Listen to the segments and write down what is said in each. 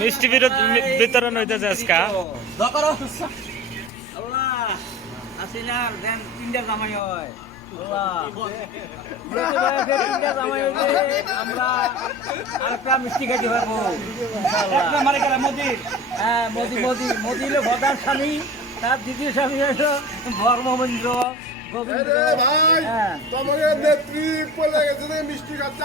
মিষ্টি বিতরণ হইতেছে আজকে। আমরা আরেকটা মিষ্টি খাইতে পারব। হ্যাঁ মোদি মোদি মোদি হলো ভদার স্বামী তার দ্বিতীয় স্বামী হলো হ্যাঁ। তোমাদের নেত্রী বলে গেছে যে মিষ্টি খাচ্ছে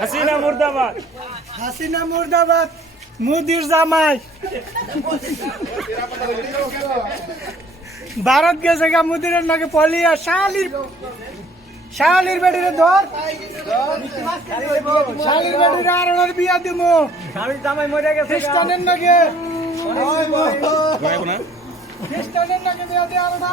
হাসিনা মুর্দাবাদ। হাসিনা মুর্দাবাদ মোদির জামাই। ভারত গেছে গা মোদির নাকি পলিয়া শালির শালির বেটিরে ধর। শালির বেটিরে আর ওর বিয়া দিমু। শালির জামাই মরে গেছে খ্রিস্টানের নাকি হ্যাঁ। খ্রিস্টানের নাকি বিয়া দিয়ে আলবা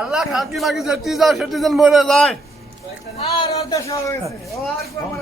আল্লাহ খাকি মাকি যেটি যায় সেটি যেন মরে যায়। আর অর্ধ সব হয়েছে। ও আর কোন